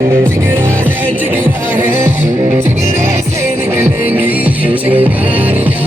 जिगरा है जिगरा से निकलेंगी चिंगारियां।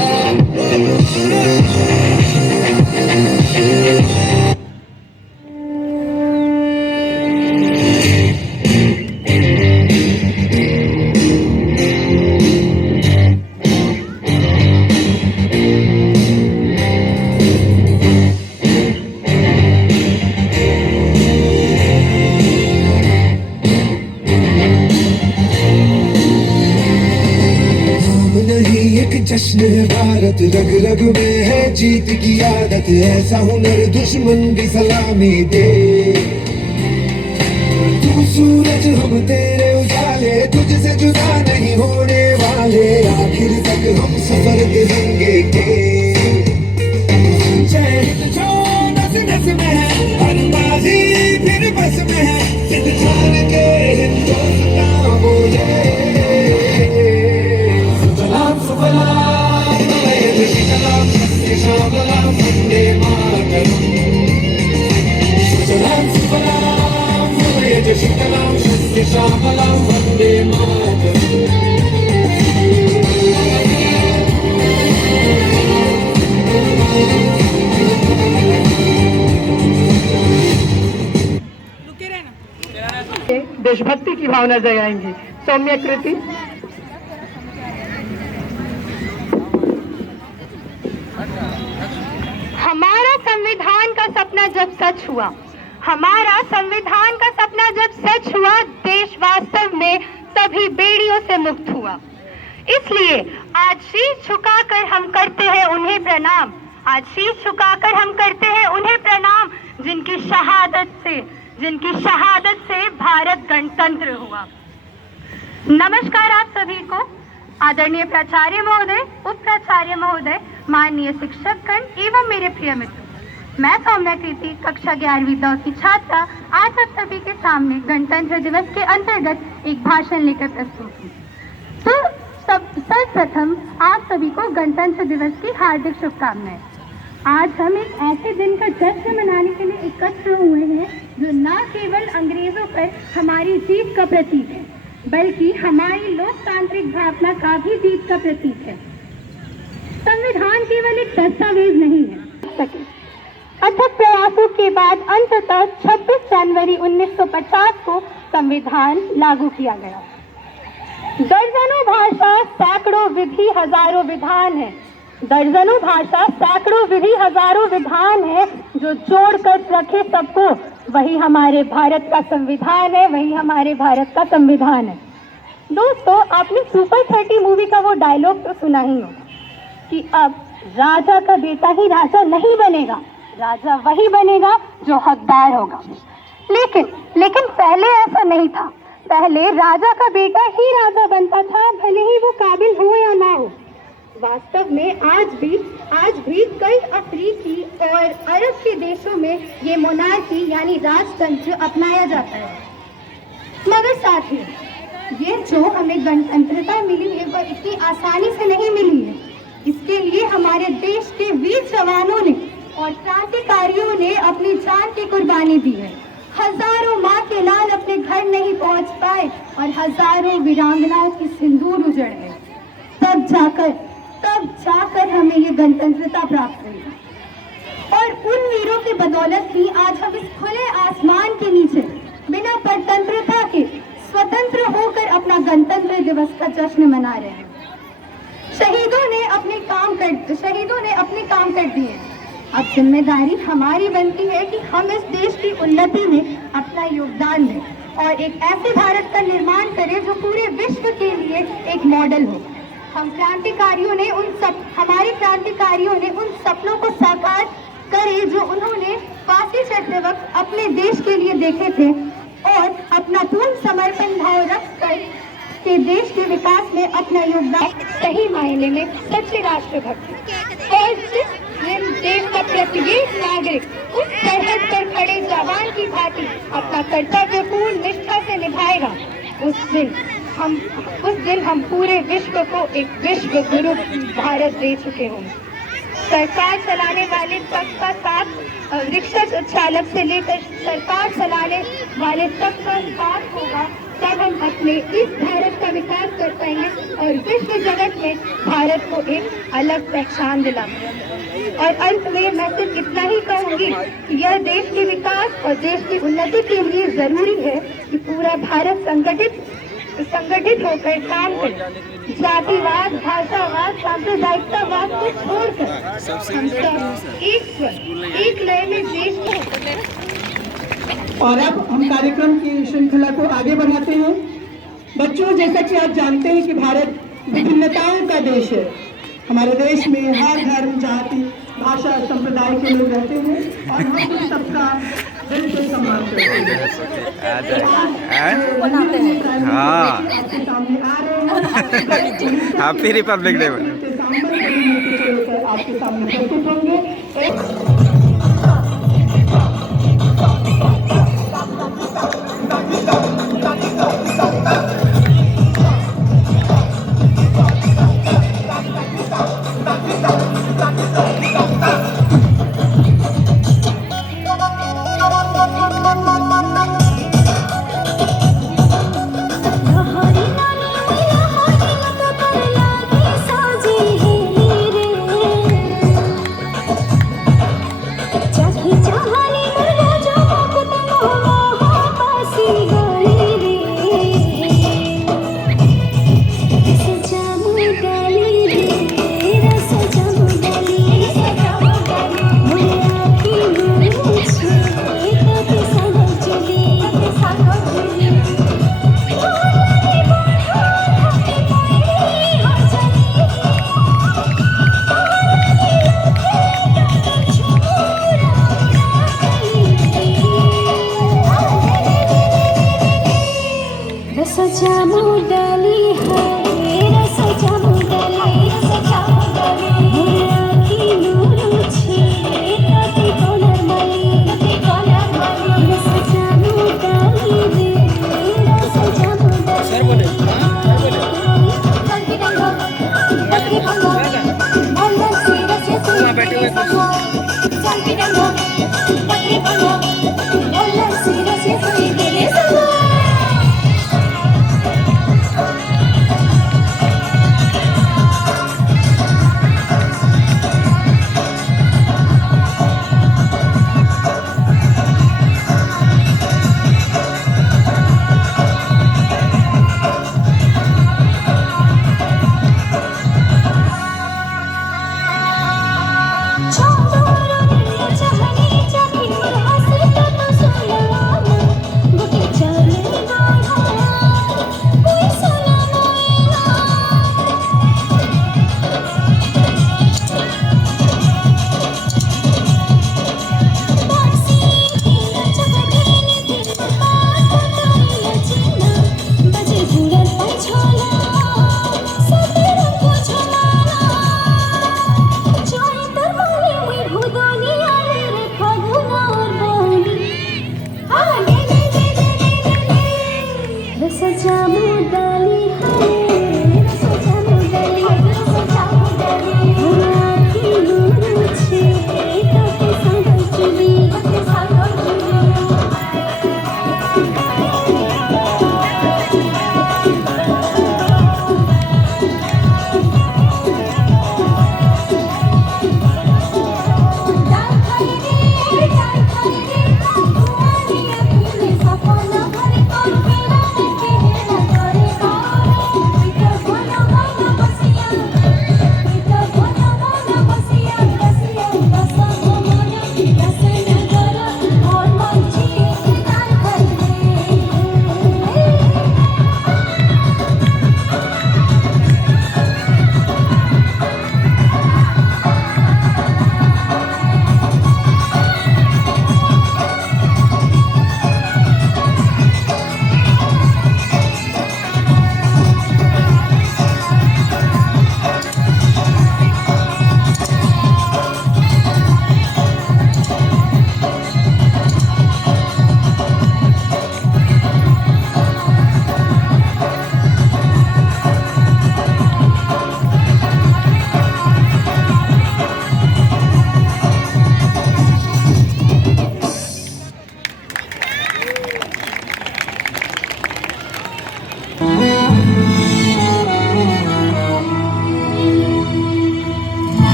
एक जश्न है भारत, रग रग में है जीत की आदत, ऐसा हुनर दुश्मन भी सलामी दे। तू सूरज हम तेरे उजाले, तुझसे जुदा नहीं होने वाले, आखिर तक हम सफर करेंगे के। चैन जो नस नस में है, हर बाजी फिर बस में है, जिद जान के हिंदुस्तान बोले। देशभक्ति की भावना जगाएंगी। सौम्य कृति। हमारा संविधान का सपना जब सच हुआ, हमारा संविधान का सपना जब सच हुआ, देश वास्तव में सभी बेड़ियों से मुक्त हुआ। इसलिए आज शीश झुकाकर हम करते हैं उन्हें प्रणाम, आज शीश झुकाकर हम करते हैं उन्हें प्रणाम, जिनकी शहादत से भारत गणतंत्र हुआ। नमस्कार आप सभी को। आदरणीय प्राचार्य महोदय, उप प्राचार्य महोदय, माननीय शिक्षकगण एवं मेरे प्रिय मित्र, मैं सौम्या कृति कक्षा 11वीं द की छात्रा आज आप सभी के सामने गणतंत्र दिवस के अंतर्गत एक भाषण लेकर प्रस्तुत हूँ। तो सर्वप्रथम आप सभी को गणतंत्र दिवस की हार्दिक शुभकामनाएं। आज हम एक ऐसे दिन का जश्न मनाने के लिए एकत्र हुए हैं जो न केवल अंग्रेजों पर हमारी जीत का प्रतीक है, बल्कि हमारी लोकतांत्रिक भावना का भी जीत का प्रतीक है। संविधान केवल एक दस्तावेज नहीं है। अथक प्रयासों के बाद अंततः 26 जनवरी 1950 को संविधान लागू किया गया। दर्जनों भाषा, सैकड़ों विधि, हजारों विधान है। दर्जनों भाषा, सैकड़ों विधि, हजारों विधान है जो जोड़कर रखे सबको, वही हमारे भारत का संविधान है, वही हमारे भारत का संविधान है। दोस्तों, आपने सुपर 30 मूवी का वो डायलॉग तो सुना ही होगा कि अब राजा का बेटा ही राजा नहीं बनेगा, राजा वही बनेगा जो हकदार होगा। लेकिन पहले ऐसा नहीं था। पहले राजा का बेटा ही राजा बनता था, भले ही वो काबिल हो या ना हो। वास्तव में आज भी कई अफ्रीकी और अरब के देशों में ये मोनार्की यानी राजतंत्र अपनाया जाता है। मगर साथियों, ये जो हमें गणतंत्रता मिली है वह इतनी आसानी से नहीं मिली है। इसके लिए हमारे देश के वीर जवानों ने और क्रांतिकारियों ने अपनी जान की कुर्बानी दी है। हजारों माँ के लाल अपने घर नहीं पहुँच पाए और हजारों वीरांगनाओं की सिंदूर उजड़ गए। तब जाकर हमें ये गणतंत्रता प्राप्त हुई और उन वीरों की बदौलत ही आज हम इस खुले आसमान के नीचे बिना परतंत्रता के स्वतंत्र होकर अपना गणतंत्र दिवस का जश्न मना रहे हैं। शहीदों ने अपने काम कर दिए। अब जिम्मेदारी हमारी बनती है कि हम इस देश की उन्नति में अपना योगदान दें और एक ऐसे भारत का निर्माण करें जो पूरे विश्व के लिए एक मॉडल हो। हमारे क्रांतिकारियों ने उन सपनों को साकार करे जो उन्होंने फांसी चढ़ते वक्त अपने देश के लिए देखे थे और अपना पूर्ण समर्पण भाव रखकर के देश के विकास में अपना योगदान, सही मायने में सच्चे राष्ट्रभक्त और जिस देश का प्रत्येक नागरिक उस सरहद पर खड़े जवान की भांति अपना कर्तव्य पूर्ण निष्ठा से निभाएगा, उस दिन हम पूरे विश्व को एक विश्व गुरु भारत दे चुके होंगे। सरकार चलाने वाले तक का साथ, रिक्शा चालक से लेकर सरकार चलाने वाले तक का साथ होगा, में इस भारत का विकास कर पाएंगे और विश्व जगत में भारत को एक अलग पहचान दिला। और अंत में मैं सिर्फ इतना ही कहूंगी कि यह देश के विकास और देश की उन्नति के लिए जरूरी है कि पूरा भारत संगठित होकर काम करे। जातिवाद, भाषावाद, सांप्रदायिकतावाद को छोड़कर हम सब एक स्वर, एक लय में देश को। और अब हम कार्यक्रम की श्रृंखला को आगे बढ़ाते हैं। बच्चों, जैसा कि आप जानते हैं कि भारत विभिन्नताओं का देश है। हमारे देश में हर धर्म, जाति, भाषा, संप्रदाय के लोग रहते हैं और हम सबका दिल से सम्मान करते हैं। हाँ, आपके सामने आ रहे हैं हैप्पी रिपब्लिक डे। आपके सामने प्रस्तुत होंगे।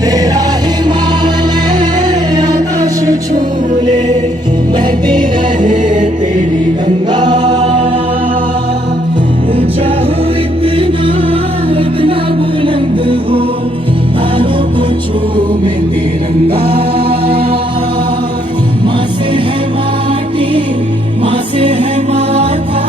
तेरा हिमालय आकाश छू ले, बहती रहे तेरी गंगा। ऊंचा हो इतना, इतना बुलंद हो, तारों को चूमे तिरंगा। माँ से है माटी, माँ से है माथा,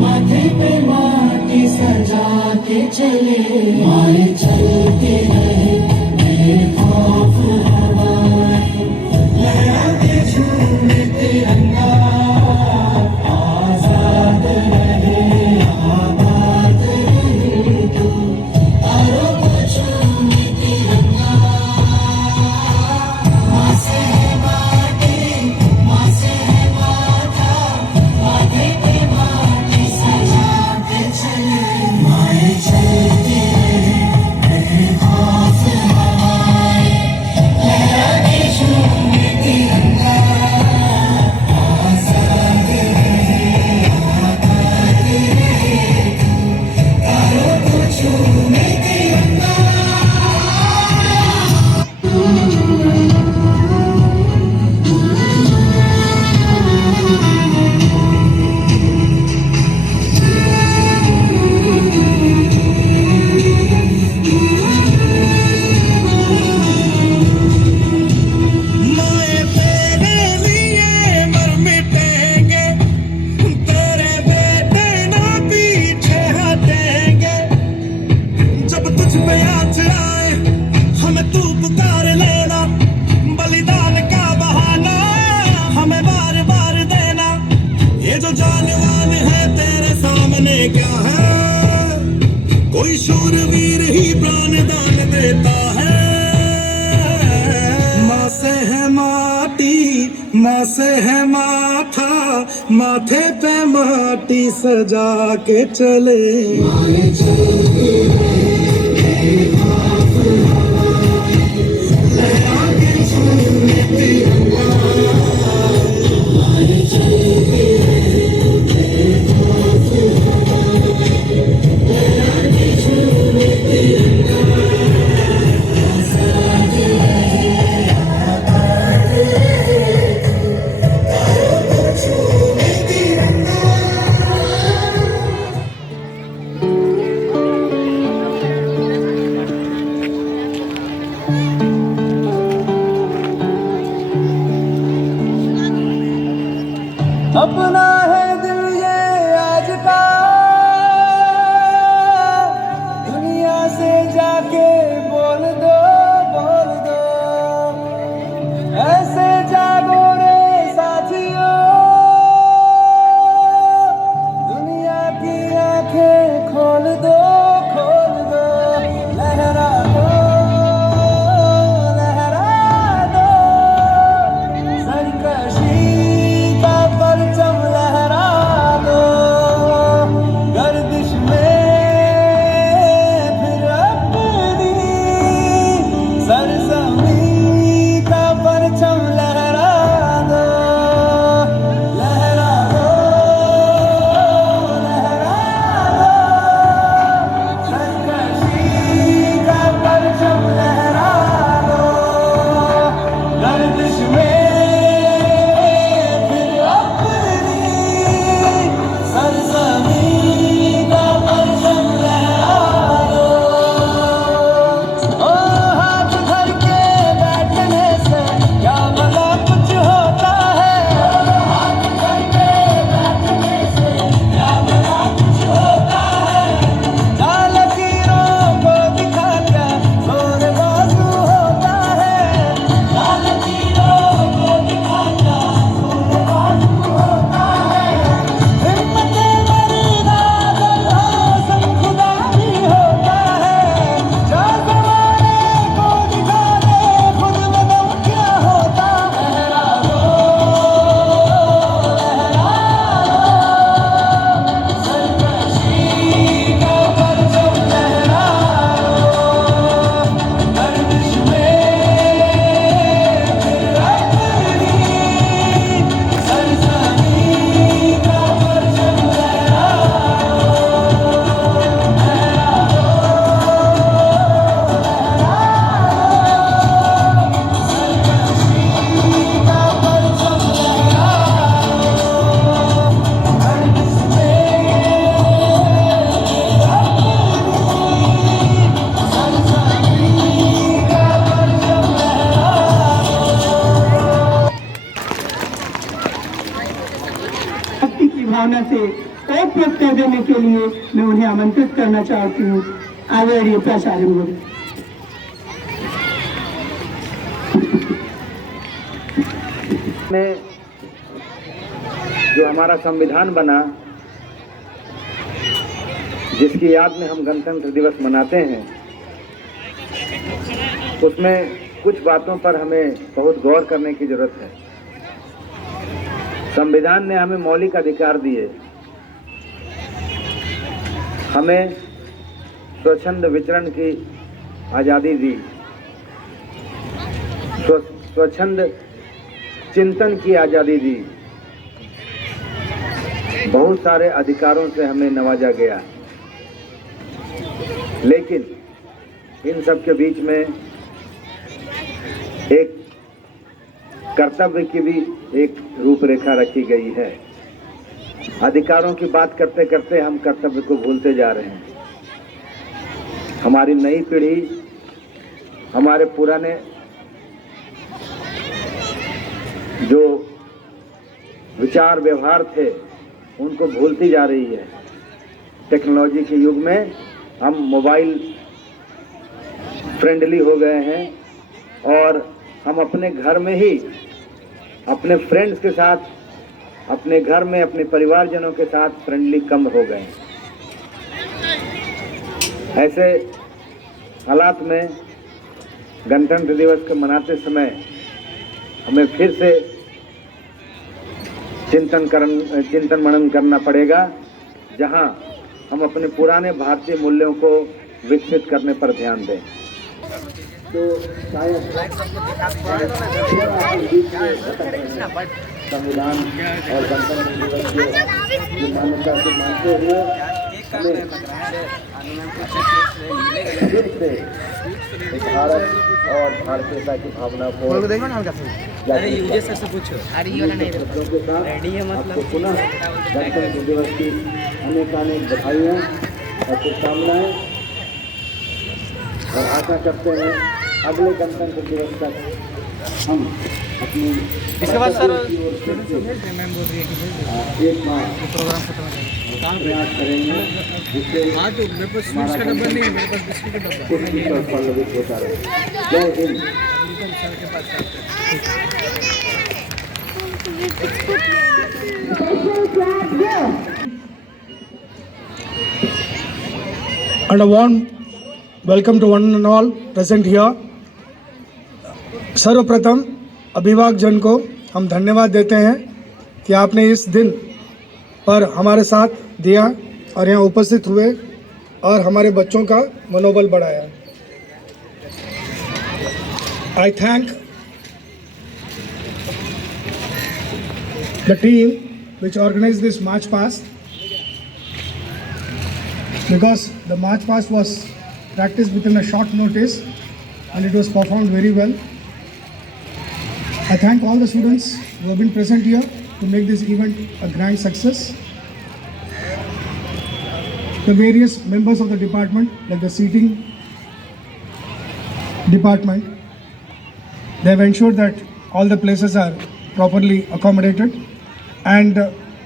माथे पे माटी सजा के चले। माए चलते रहे बेखौफ हवाएं, लहरा के झूमे तिरंगा। आजाद रहे आबाद रहे तू, तारों को चूमे तिरंगा। माँ से है माटी, माँ से है माथा, माथे पे माटी सजा के चले। माए चलती रहे बेखौफ हवाएं, लहरा के झूमे तिरंगा। आजाद रहे आबाद रहे तू, तारों को चूमे तिरंगा। माए तेरे लिए मर मिटेंगे, तेरे बेटे ना पीछे हटेंगे। जब तुझ पे आज आए हमें तू पुकार लेना, बलिदान का बहाना हमें बार बार देना। ये जो जानवान है तेरे सामने क्या है, कोई शूरवीर ही प्राण दान देता है। माँ से है माटी, माँ से है माथा, माथे पे माटी सजा के चले। माए चलती रहे बेखौफ हवाएं, लहरा के झूमे तिरंगा। माए चलती रहे बेखौफ हवाएं, लहरा के झूमे तिरंगा। आजाद रहे आबाद रहे तू, तारों को चूमे तिरंगा। अपना है दिल ये आज का, दुनिया से जाके बोल दो, बोल दो। ऐसे जागो रे साथियों, दुनिया की आंखें खोल दो, खोल दो। लहरा दो, भावना से एक उत्तर देने के लिए मैं उन्हें आमंत्रित करना चाहती हूँ। आदरणीय प्राचार्य महोदय। में जो हमारा संविधान बना, जिसकी याद में हम गणतंत्र दिवस मनाते हैं, उसमें कुछ बातों पर हमें बहुत गौर करने की जरूरत है। संविधान ने हमें मौलिक अधिकार दिए, हमें स्वच्छंद विचरण की आज़ादी दी, स्वच्छंद चिंतन की आज़ादी दी, बहुत सारे अधिकारों से हमें नवाजा गया। लेकिन इन सब के बीच में एक कर्तव्य की भी एक रूपरेखा रखी गई है। अधिकारों की बात करते करते हम कर्तव्य को भूलते जा रहे हैं। हमारी नई पीढ़ी हमारे पुराने जो विचार व्यवहार थे उनको भूलती जा रही है। टेक्नोलॉजी के युग में हम मोबाइल फ्रेंडली हो गए हैं और हम अपने घर में ही अपने फ्रेंड्स के साथ, अपने घर में अपने परिवारजनों के साथ फ्रेंडली कम हो गए हैं। ऐसे हालात में गणतंत्र दिवस को मनाते समय हमें फिर से चिंतन मनन करना पड़ेगा, जहां हम अपने पुराने भारतीय मूल्यों को विकसित करने पर ध्यान दें। तो शायद संविधान और गणतंत्र दिवस की मान्यता को मानते हुए हमें फिर से भारत और भारतीयता की भावना को आपको पुनः गणतंत्र दिवस की अनेक बधाइयाँ और शुभकामनाएं, और आशा करते हैं अगले गणतंत्र दिवस तक हम अपनी इसके बाद सर एक प्रयास करेंगे जिससे हमारा पल्लवित होता रहे। जय Hind. And a warm welcome to one and all present here. सर्वप्रथम अभिभावक जन को हम धन्यवाद देते हैं कि आपने इस दिन पर हमारे साथ दिया और यहाँ उपस्थित हुए और हमारे बच्चों का मनोबल बढ़ाया। I thank the team which organized this march past, because the march past was practiced within a short notice and it was performed very well. I thank all the students who have been present here to make this event a grand success. The various members of the department, like the seating department, they have ensured that all the places are properly accommodated. And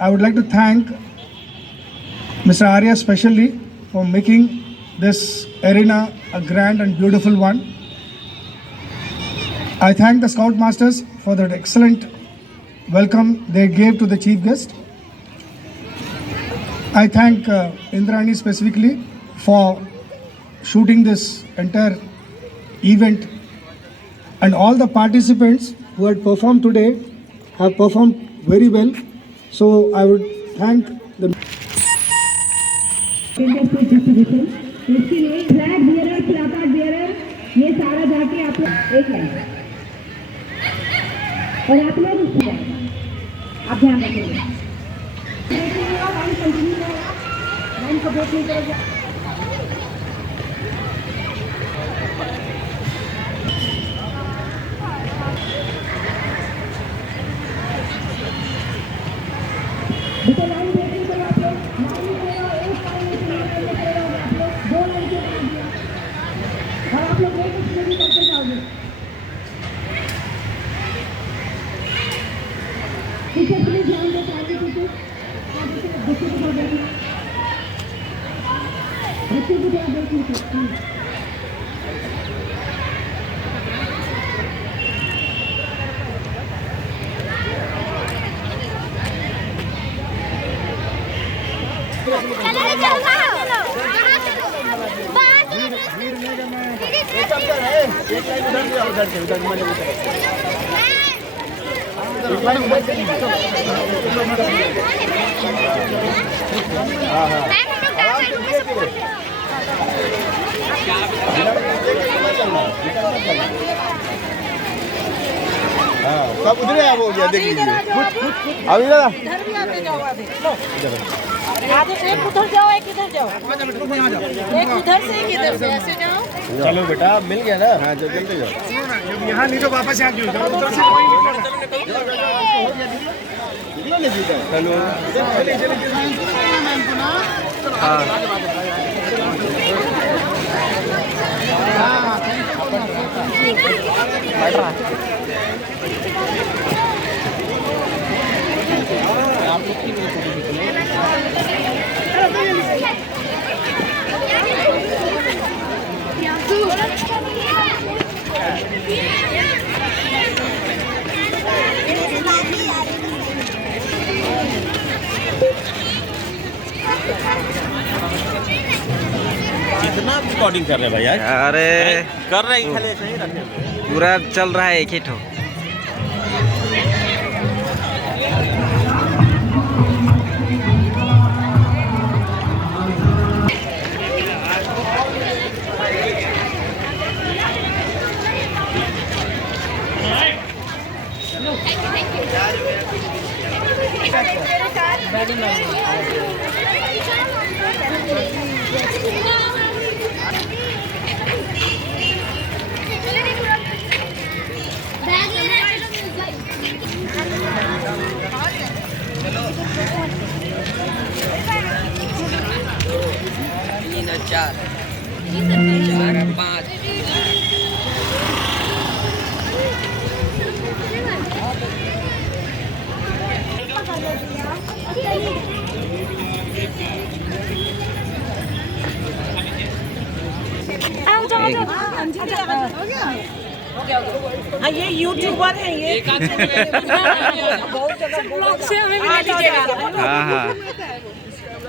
I would like to thank Mr. Arya especially for making this arena a grand and beautiful one. I thank the Scout Masters for that excellent welcome they gave to the chief guest. I thank Indrani specifically for shooting this entire event, and all the participants who had performed today have performed very well. So I would thank the इसके लिए flag bearer, placard bearer, ये सारा जाके आप लोग एक है और आप लोग उसको आप ध्यान रखिएगा। लाइन कंटिन्यू रहेगा, लाइन को ब्रेक नहीं करेगा। देखो लाइन ब्रेक नहीं करो आप लोग, लाइन नहीं करेगा, एक लाइन नहीं करेगा आप लोग, दो लाइन के बाद दिया और आप लोग एक उसमें भी करते जाओगे। टीचर प्लीज ध्यान दें, आगे पीछे सब उधर है हो गया, देख लीजिए अभी दादा इधर भी आते जाओ आधे लो आधे एक उधर जाओ एक इधर जाओ एक उधर से एक इधर से ऐसे जाओ चलो बेटा मिल गया ना। हाँ चल चलते जाओ यहाँ नहीं तो वापस यहाँ क्यों जाओ, उधर से कोई निकलेगा। चलो कितना रिकॉर्डिंग कर रहे हैं भाई यार? अरे कर रहे हैं, खाली ऐसे ही रखे हैं। पूरा चल रहा है एक ही ठो। हाँ ये यूट्यूबर है ये बहुत जगह ब्लॉग से हमें हाँ हाँ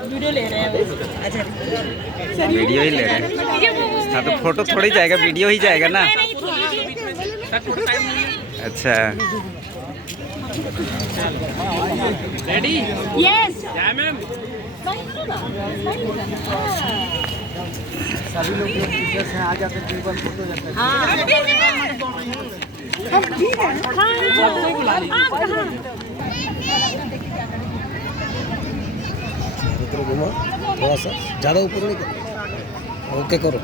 वीडियो ले रहे हैं। अच्छा वीडियो ही ले रहे हैं। हाँ तो फोटो थोड़ी जाएगा, वीडियो ही जाएगा ना। अच्छा रेडी? यस मैम सभी लोग पीछे से आ जाते हैं, केवल फोटो जाते हैं। घूमो थोड़ा सा, ज़्यादा ऊपर नहीं करो। ओके करो।